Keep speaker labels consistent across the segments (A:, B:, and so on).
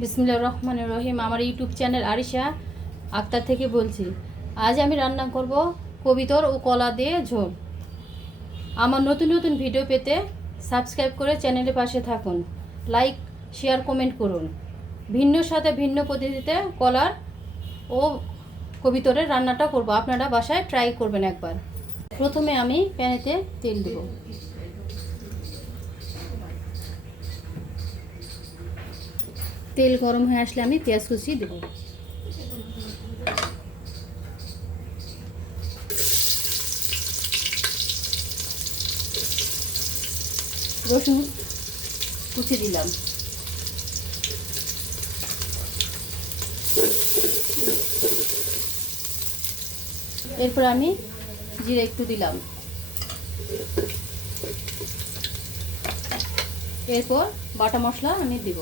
A: বিসমুল্লাহ রহমান রহিম, আমার YouTube channel Arisha Akter থেকে বলছি, আজ আমি রান্না করব কবিতর ও কলা দিয়ে ঝোল। আমার নতুন নতুন ভিডিও পেতে সাবস্ক্রাইব করে চ্যানেলের পাশে থাকুন, লাইক, শেয়ার, কমেন্ট করুন। ভিন্ন সাথে ভিন্ন পদ্ধতিতে কলার ও কবিতরের রান্নাটা করব। আপনারা বাসায় ট্রাই করবেন একবার। প্রথমে আমি প্যানেতে তেল দেবো। তেল গরম হয়ে আসলে আমি পেঁয়াজ কুচি দেবো। রসুন কুচি দিলাম। এরপর আমি জিরে একটু দিলাম। এরপর বাটা মশলা আমি দিব।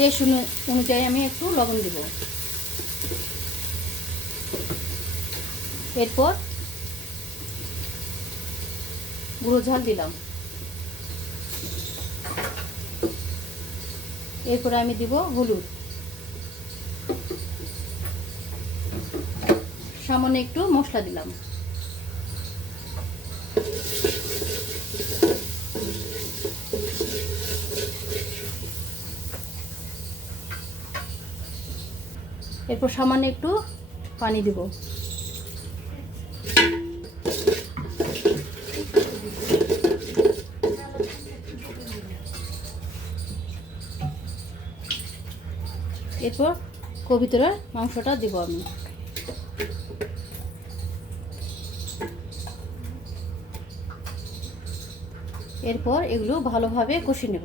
A: টেস্ট অনুযায়ী আমি একটু লবণ দেব। এরপর গুঁড়ো ঝাল দিলাম। এরপরে আমি দিব হলুদ। সামান্য একটু মশলা দিলাম। এরপর সামান্য একটু পানি দিব। এরপর কবিতরের মাংসটা দিব আমি। এরপর এগুলো ভালোভাবে কষে নেব।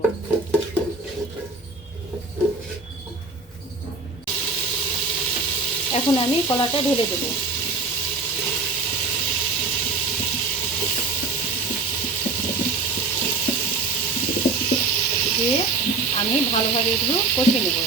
A: এখন আমি কলাটা ঢেলে দেব। দিয়ে আমি ভালোভাবে এগুলো কষে নেব।